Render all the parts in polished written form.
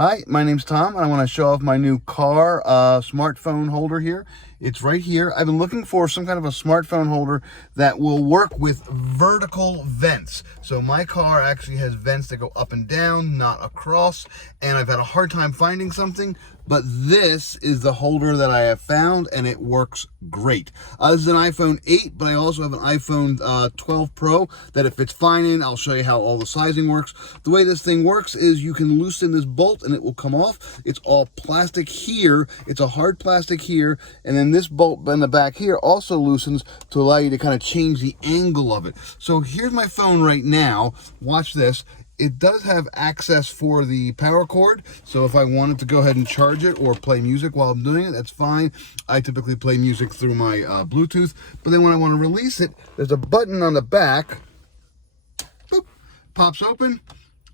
Hi, my name's Tom, and I want to show off my new car smartphone holder here. It's right here. I've been looking for some kind of a smartphone holder that will work with vertical vents. So my car actually has vents that go up and down, not across, and I've had a hard time finding something, but this is the holder that I have found, and it works great. This is an iPhone 8, but I also have an iPhone 12 Pro that it fits fine in. I'll show you how all the sizing works. The way this thing works is you can loosen this bolt and it will come off. It's all plastic here. It's a hard plastic here, and then this bolt in the back here also loosens to allow you to kind of change the angle of it. So here's my phone right now. Watch this. It does have access for the power cord, so if I wanted to go ahead and charge it or play music while I'm doing it, that's fine. I typically play music through my Bluetooth, but then when I want to release it, there's a button on the back. Boop, pops open.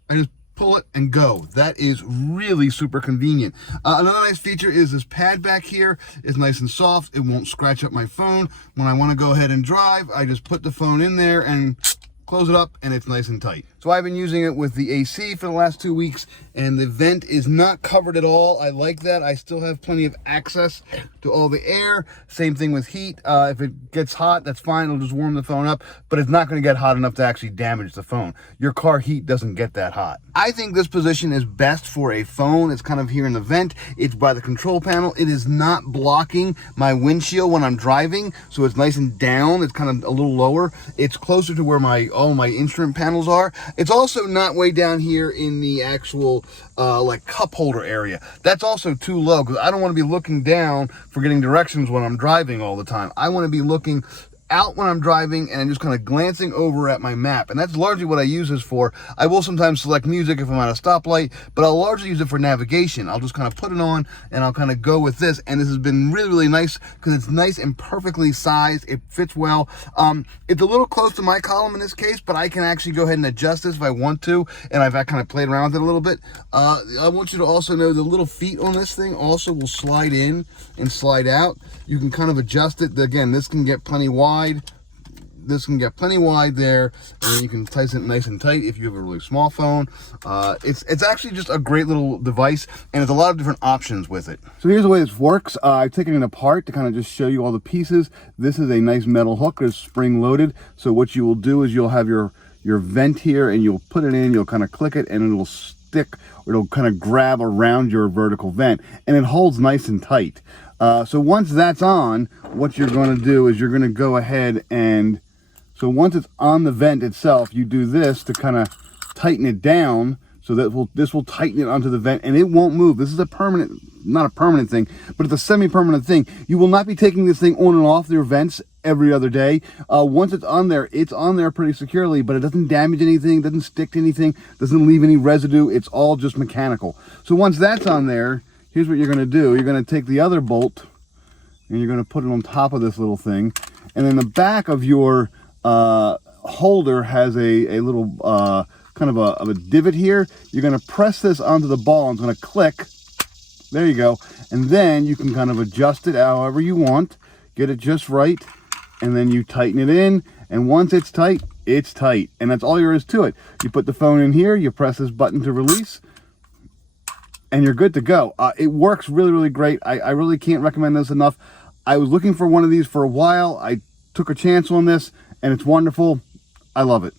I just pull it and go. That is really super convenient. Another nice feature is this pad back here is nice and soft. It won't scratch up my phone. When I want to go ahead and drive, I just put the phone in there and close it up, and it's nice and tight. So I've been using it with the AC for the last 2 weeks, and the vent is not covered at all. I like that. I still have plenty of access to all the air. Same thing with heat. If it gets hot, that's fine. It'll just warm the phone up, but it's not going to get hot enough to actually damage the phone. Your car heat doesn't get that hot. I think this position is best for a phone. It's kind of here in the vent. It's by the control panel. It is not blocking my windshield when I'm driving, so it's nice and down. It's kind of a little lower. It's closer to where all my instrument panels are. It's also not way down here in the actual like cup holder area. That's also too low because I don't want to be looking down for getting directions when I'm driving all the time. I want to be looking out when I'm driving and just kind of glancing over at my map, and that's largely what I use this for. I will sometimes select music if I'm at a stoplight, but I'll largely use it for navigation. I'll just kind of put it on and I'll kind of go with this, and this has been really nice because it's nice and perfectly sized. It fits well. It's a little close to my column in this case, but I can actually go ahead and adjust this if I want to, and I've kind of played around with it a little bit. I want you to also know the little feet on this thing also will slide in and slide out. You can kind of adjust it. Again, this can get plenty wide. This can get plenty wide there, and then you can tighten it nice and tight if you have a really small phone. It's actually just a great little device, and there's a lot of different options with it. So here's the way this works. I've taken it apart to kind of just show you all the pieces. This is a nice metal hook. It's spring loaded. So what you will do is you'll have your vent here, and you'll put it in, you'll kind of click it, and it'll stick, or it'll kind of grab around your vertical vent, and it holds nice and tight. So once that's on, what you're going to do is you're going to go ahead and, so once it's on the vent itself, you do this to kind of tighten it down, so that this will tighten it onto the vent, and it won't move. This is a permanent, not a permanent thing, but it's a semi-permanent thing. You will not be taking this thing on and off your vents every other day. Once it's on there pretty securely, but it doesn't damage anything, doesn't stick to anything, doesn't leave any residue. It's all just mechanical. So once that's on there, here's what you're going to do. You're going to take the other bolt, and you're going to put it on top of this little thing, and then the back of your holder has a little kind of a divot here. You're going to press this onto the ball, and it's going to click. There you go. And then you can kind of adjust it however you want, get it just right, and then you tighten it in, and once it's tight, and that's all there is to it. You put the phone in here, you press this button to release, and you're good to go. It works really great. I really can't recommend this enough. I was looking for one of these for a while. I took a chance on this, and it's wonderful. I love it.